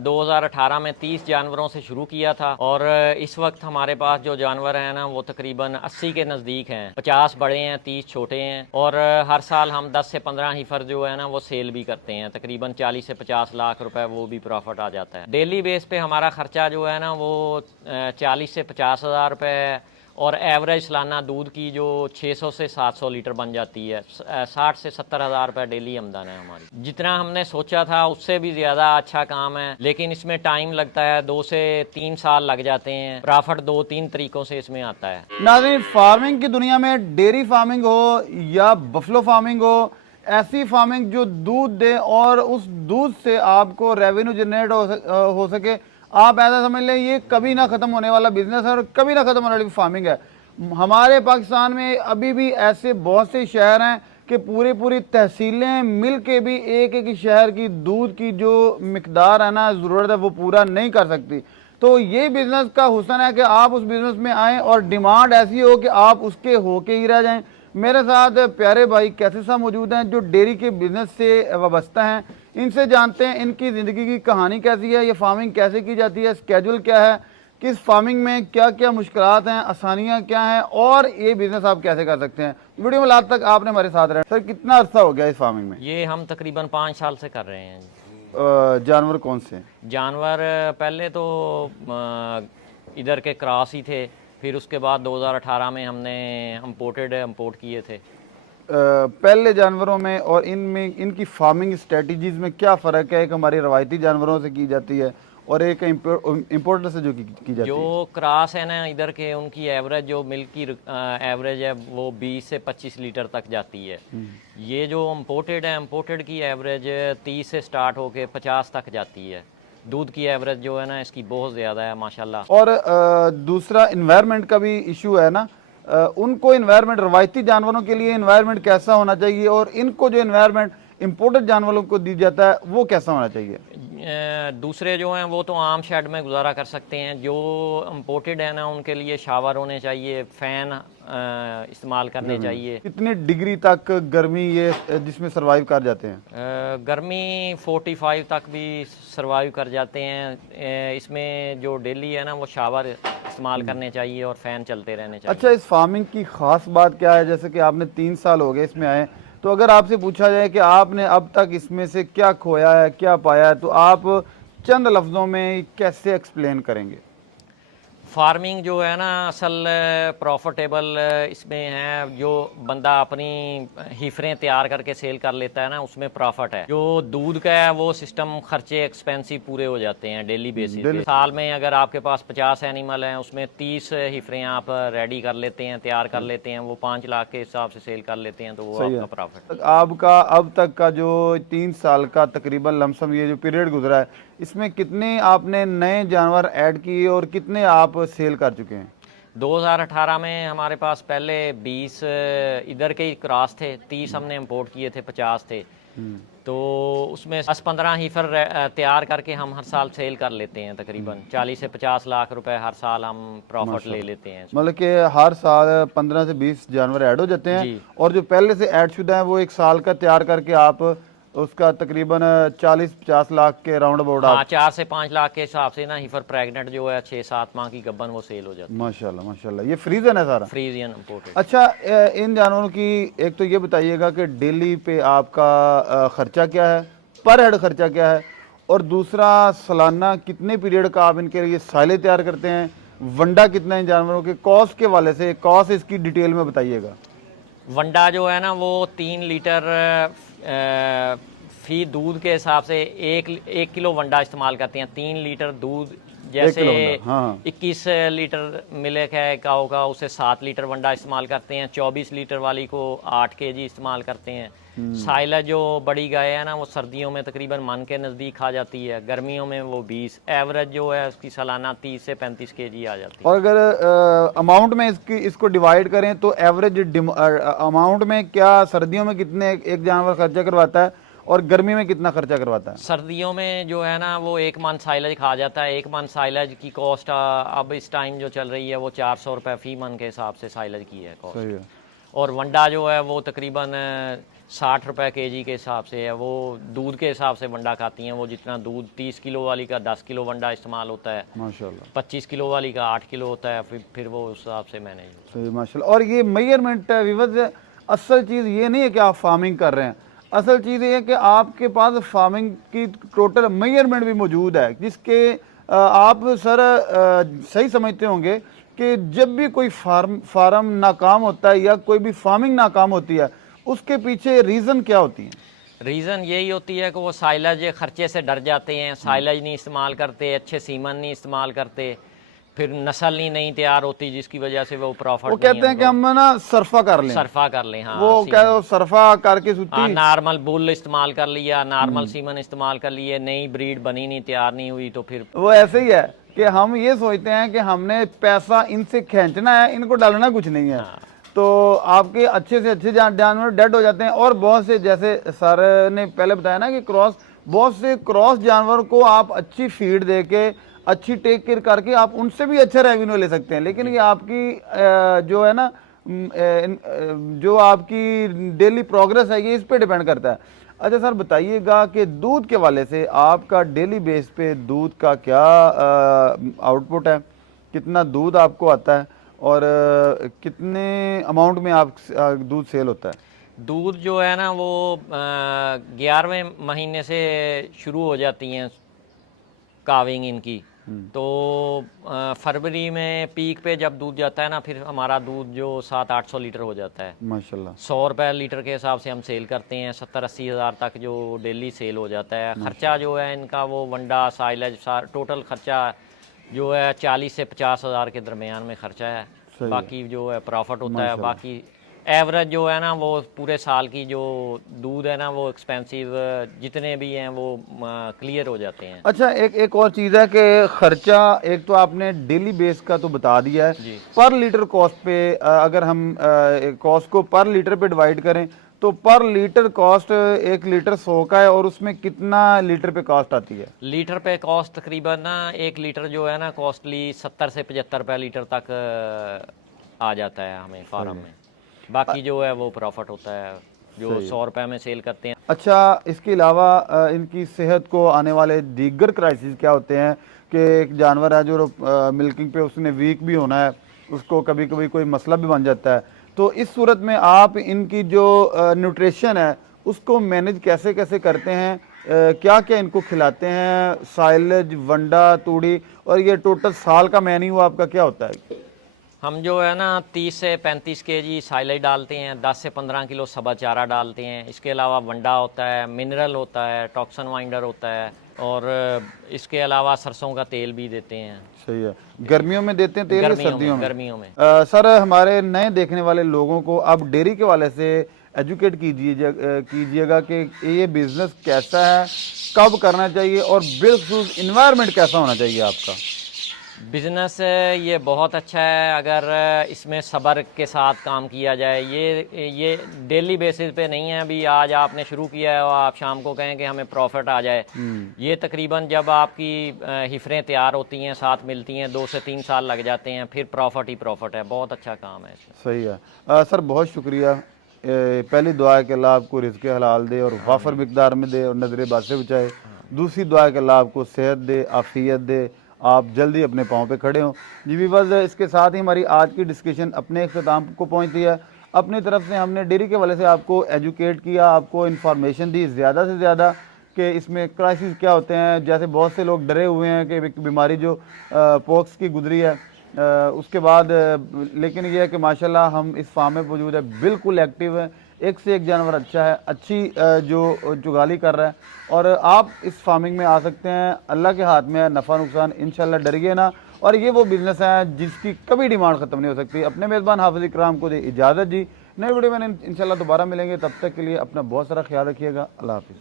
2018 में 30 जानवरों से शुरू किया था और इस वक्त हमारे पास जो जानवर हैं ना वो तकरीबन 80 के नज़दीक हैं। 50 बड़े हैं, 30 छोटे हैं और हर साल हम 10 से 15 हीफर जो है ना वो सेल भी करते हैं। तकरीबन 40 से 50 लाख रुपए वो भी प्रॉफिट आ जाता है। डेली बेस पे हमारा ख़र्चा जो है ना वो 40 से 50 हज़ार रुपये और एवरेज सालाना दूध की जो 600 से 700 लीटर बन जाती है। 60 से 70 हज़ार रुपये डेली आमदन है हमारी। जितना हमने सोचा था उससे भी ज़्यादा अच्छा काम है, लेकिन इसमें टाइम लगता है, 2 से 3 साल लग जाते हैं। प्रॉफिट 2-3 तरीक़ों से इसमें आता है। नाज़रीन, फार्मिंग की दुनिया में डेयरी फार्मिंग हो या बफलो फार्मिंग हो, ऐसी फार्मिंग जो दूध दे और उस दूध से आपको रेवेन्यू जनरेट हो सके, आप ऐसा समझ लें ये कभी ना ख़त्म होने वाला बिजनेस है और कभी ना ख़त्म होने वाली फार्मिंग है। हमारे पाकिस्तान में अभी भी ऐसे बहुत से शहर हैं कि पूरी तहसीलें मिल के भी एक एक शहर की दूध की जो मिकदार है ना, ज़रूरत है, वो पूरा नहीं कर सकती। तो ये बिज़नेस का हुस्न है कि आप उस बिज़नेस में आएँ और डिमांड ऐसी हो कि आप उसके होके ही रह जाएं। मेरे साथ प्यारे भाई कैसे साहब मौजूद हैं जो डेयरी के बिज़नेस से वाबस्ता हैं। इनसे जानते हैं इनकी ज़िंदगी की कहानी कैसी है, ये फार्मिंग कैसे की जाती है, स्केड्यूल क्या है, किस फार्मिंग में क्या क्या मुश्किलात हैं, आसानियाँ क्या हैं और ये बिज़नेस आप कैसे कर सकते हैं। वीडियो में लास्ट तक आपने हमारे साथ रहे। सर, कितना अर्सा हो गया इस फार्मिंग में? ये हम तकरीबन 5 साल से कर रहे हैं। जानवर कौन से? जानवर पहले तो इधर के क्रॉस ही थे, फिर उसके बाद 2018 में हमने इम्पोर्ट किए थे। पहले जानवरों में और इनमें इनकी फार्मिंग स्ट्रेटजीज में क्या फ़र्क है? एक हमारी रवायती जानवरों से की जाती है और एक इम्पोर्टर से जो की जाती जो है। क्रॉस है ना इधर के, उनकी एवरेज जो मिल्क की एवरेज है वो 20 से 25 लीटर तक जाती है। ये जो इम्पोर्टेड है, इम्पोर्टेड की एवरेज 30 से स्टार्ट होके 50 तक जाती है। दूध की एवरेज जो है ना इसकी बहुत ज़्यादा है माशाल्लाह। और दूसरा इन्वायरमेंट का भी इशू है ना। उनको इन्वायरमेंट, रवायती जानवरों के लिए इन्वायरमेंट कैसा होना चाहिए और इनको जो इन्वायरमेंट इम्पोर्टेड जानवरों को दी जाता है वो कैसा होना चाहिए? दूसरे जो हैं वो तो आम शेड में गुजारा कर सकते हैं। जो इम्पोर्टेड है ना उनके लिए शावर होने चाहिए, फ़ैन इस्तेमाल करने चाहिए। कितनी डिग्री तक गर्मी ये जिसमें सरवाइव कर जाते हैं? गर्मी 45 तक भी सरवाइव कर जाते हैं। इसमें जो डेली है ना वो शावर इस्तेमाल करने चाहिए और फ़ैन चलते रहने चाहिए। अच्छा, इस फार्मिंग की ख़ास बात क्या है? जैसे कि आपने 3 साल हो गए इसमें आए, तो अगर आपसे पूछा जाए कि आपने अब तक इसमें से क्या खोया है, क्या पाया है, तो आप चंद लफ्ज़ों में कैसे एक्सप्लेन करेंगे? फार्मिंग जो है ना असल प्रॉफिटेबल इसमें है। जो बंदा अपनी हीफरें तैयार करके सेल कर लेता है ना उसमें प्रॉफिट है। जो दूध का है वो सिस्टम खर्चे एक्सपेंसिव पूरे हो जाते हैं डेली बेसिस पे। साल में अगर आपके पास 50 एनिमल हैं उसमें 30 हीफरें आप रेडी कर लेते हैं, तैयार कर लेते हैं, वो 5 लाख के हिसाब से सेल कर लेते हैं, तो वो आपका प्रॉफिट। आपका अब तक का जो 3 साल का तकरीबन लमसम ये जो पीरियड गुजरा है, इसमें कितने आपने नए जानवर ऐड किए और कितने आप सेल कर चुके हैं? 2018 में हमारे पास पहले 20 इधर के ही क्रॉस थे, 30 हमने इंपोर्ट किए थे, 50 थे। तो उसमें 10-15 हीफर तैयार करके हम हर साल सेल कर लेते हैं। तकरीबन 40 से 50 लाख रुपए हर साल हम प्रॉफिट ले लेते हैं। मतलब कि हर साल 15 से 20 जानवर ऐड हो जाते हैं जी। और जो पहले से ऐड शुदा है वो एक साल का तैयार करके आप उसका तकरीबन 40-50 लाख के राउंड अबाउट हाँ, 4 से 5 लाख के हिसाब से ना हीफर प्रेग्नेंट जो है 6-7 माह की गब्बन वो सेल हो जाती है। माशाल्लाह माशाल्लाह। ये फ्रीजन है सारा? Friesian imported. अच्छा, इन जानवरों की एक तो ये बताइएगा कि डेली पे आपका ख़र्चा क्या है, पर हेड ख़र्चा क्या है, और दूसरा सालाना कितने पीरियड का आप इनके लिए साइले तैयार करते हैं, वंडा कितना है इन जानवरों के, कॉस्ट के वाले से कॉस्ट इसकी डिटेल में बताइएगा। वंडा जो है ना वो 3 लीटर फी दूध के हिसाब से एक किलो वंडा इस्तेमाल करते हैं। 3 लीटर दूध जैसे 21 लीटर मिल्क है काऊ का, उसे 7 लीटर वंडा इस्तेमाल करते हैं। 24 लीटर वाली को 8 केजी इस्तेमाल करते हैं। साइला जो बड़ी गाय है ना वो सर्दियों में तकरीबन मन के नज़दीक खा जाती है, गर्मियों में वो 20, एवरेज जो है उसकी सालाना 30 से 35 केजी आ जाती है। और अगर अमाउंट में इसको डिवाइड करें तो एवरेज अमाउंट में क्या सर्दियों में कितने एक जानवर खर्चा करवाता है और गर्मी में कितना खर्चा करवाता है? सर्दियों में जो है ना वो 1 मन साइलेज खा जाता है। 1 मन साइलेज की कॉस्ट अब इस टाइम जो चल रही है वो 400 रुपये फ़ी मन के हिसाब से साइलेज की है कॉस्ट। सही है। और वंडा जो है वो तकरीबन 60 रुपए केजी के हिसाब से है। वो दूध के हिसाब से वंडा खाती हैं। वो जितना दूध 30 किलो वाली का 10 किलो वंडा इस्तेमाल होता है, माशाल्लाह। 25 किलो वाली का 8 किलो होता है। फिर वो उस हिसाब से मैनेज। सही, माशाल्लाह। और ये मेजरमेंट विवज, असल चीज़ ये नहीं है कि आप फार्मिंग कर रहे हैं, असल चीज़ ये है कि आपके पास फार्मिंग की टोटल मेजरमेंट भी मौजूद है, जिसके आप सर सही समझते होंगे कि जब भी कोई फार्म नाकाम होता है या कोई भी फार्मिंग नाकाम होती है, उसके पीछे रीज़न क्या होती है? रीज़न यही होती है कि वो साइलेज खर्चे से डर जाते हैं, साइलेज नहीं इस्तेमाल करते, अच्छे सीमन नहीं इस्तेमाल करते, फिर नस्ल नहीं तैयार होती, जिसकी वजह से वो प्रॉफिट वो कहते हैं कि हम ना सरफा कर लें, सरफा कर लें। हाँ, वो क्या सरफा करके सूती नॉर्मल बुल इस्तेमाल कर लिया, नॉर्मल सीमन इस्तेमाल कर लिए, नई ब्रीड बनी नहीं, तैयार नहीं हुई, तो फिर वो ऐसे ही है कि हम ये सोचते हैं कि हमने पैसा इनसे खींचना है, इनको डालना कुछ नहीं है। तो आपके अच्छे से अच्छे जानवर डेड हो जाते हैं। और बहुत से, जैसे सर ने पहले बताया ना कि बहुत से क्रॉस जानवर को आप अच्छी फीड दे के, अच्छी टेक केयर करके आप उनसे भी अच्छा रेवेन्यू ले सकते हैं। लेकिन ये आपकी जो है ना, जो आपकी डेली प्रोग्रेस है, ये इस पे डिपेंड करता है। अच्छा सर, बताइएगा कि दूध के वाले से आपका डेली बेस पे दूध का क्या आउटपुट है, कितना दूध आपको आता है और कितने अमाउंट में आप दूध सेल होता है? दूध जो है ना वो 11वें महीने से शुरू हो जाती हैं काविंग इनकी। तो फरवरी में पीक पे जब दूध जाता है ना, फिर हमारा दूध जो 700-800 लीटर हो जाता है माशाल्लाह। 100 रुपये लीटर के हिसाब से हम सेल करते हैं। 70-80 हज़ार तक जो डेली सेल हो जाता है। खर्चा जो है इनका वो वंडा साइलेज टोटल खर्चा जो है 40 से 50 हज़ार के दरमियान में खर्चा है। बाकी जो है प्रॉफिट होता है। बाकी एवरेज जो है ना वो पूरे साल की जो दूध है ना वो एक्सपेंसिव जितने भी हैं वो क्लियर हो जाते हैं। अच्छा, एक और चीज़ है कि खर्चा, एक तो आपने डेली बेस का तो बता दिया है, पर लीटर कॉस्ट पे अगर हम कॉस्ट को पर लीटर पे डिवाइड करें तो पर लीटर कॉस्ट 1 लीटर 100 का है, और उसमें कितना लीटर पे कॉस्ट आती है? लीटर पे कॉस्ट तकरीबन ना 1 लीटर जो है ना कॉस्टली 70 से 75 रुपये लीटर तक आ जाता है हमें फार्म में। बाकी जो है वो प्रॉफिट होता है जो 100 रुपये में सेल करते हैं। अच्छा, इसके अलावा इनकी सेहत को आने वाले दीगर क्राइसिस क्या होते हैं कि एक जानवर है जो मिल्किंग पे उसने वीक भी होना है, उसको कभी कभी कोई मसला भी बन जाता है, तो इस सूरत में आप इनकी जो न्यूट्रिशन है उसको मैनेज कैसे कैसे करते हैं? क्या क्या इनको खिलाते हैं? साइलेज, वंडा, तूड़ी, और ये टोटल साल का मेन्यू आपका क्या होता है? हम जो है ना 30 से 35 केजी साइलेज डालते हैं, 10 से 15 किलो सब्ज़ चारा डालते हैं। इसके अलावा वंडा होता है, मिनरल होता है, टॉक्सन वाइंडर होता है, और इसके अलावा सरसों का तेल भी देते हैं। सही है। गर्मियों में देते हैं तेल या सर्दियों में? गर्मियों में। सर, हमारे नए देखने वाले लोगों को आप डेयरी के वाले से एजुकेट कीजिएगा कि ये बिजनेस कैसा है, कब करना चाहिए, और बिल्कुल इन्वायरमेंट कैसा होना चाहिए आपका? बिज़नेस ये बहुत अच्छा है अगर इसमें सब्र के साथ काम किया जाए। ये डेली बेसिस पे नहीं है। अभी आज आपने शुरू किया है और आप शाम को कहें कि हमें प्रॉफिट आ जाए। ये तकरीबन जब आपकी हिफरें तैयार होती हैं, साथ मिलती हैं, 2 से 3 साल लग जाते हैं, फिर प्रॉफिट ही प्रॉफिट है। बहुत अच्छा काम है इसमें। सही है। सर, बहुत शुक्रिया। पहली दुआ है कि अल्लाह आपको रिज़्क़ हलाल दे और वाफर मिकदार में दे और नजर बद से बचाए। दूसरी दुआ है कि अल्लाह आपको सेहत दे, आफियत दे, आप जल्दी अपने पाँव पे खड़े हों। जी व्यूअर्स, इसके साथ ही हमारी आज की डिस्कशन अपने अख्ताम को पहुंचती है। अपनी तरफ से हमने डेयरी के वाले से आपको एजुकेट किया, आपको इन्फॉर्मेशन दी ज़्यादा से ज़्यादा कि इसमें क्राइसिस क्या होते हैं। जैसे बहुत से लोग डरे हुए हैं कि बीमारी जो पॉक्स की गुजरी है उसके बाद, लेकिन यह है कि माशाल्लाह हम इस फार्म में मौजूद है, बिल्कुल एक्टिव है, एक से एक जानवर अच्छा है, अच्छी जो जुगाली कर रहा है, और आप इस फार्मिंग में आ सकते हैं। अल्लाह के हाथ में है, नफ़ा नुकसान इंशाल्लाह, डरिए ना। और ये वो बिज़नेस है जिसकी कभी डिमांड ख़त्म नहीं हो सकती। अपने मेज़बान हाफिज़ इकराम को दे इजाज़त जी। नई वीडियो में इंशाल्लाह दोबारा मिलेंगे, तब तक के लिए अपना बहुत सारा ख्याल रखिएगा। अल्लाह हाफिज़।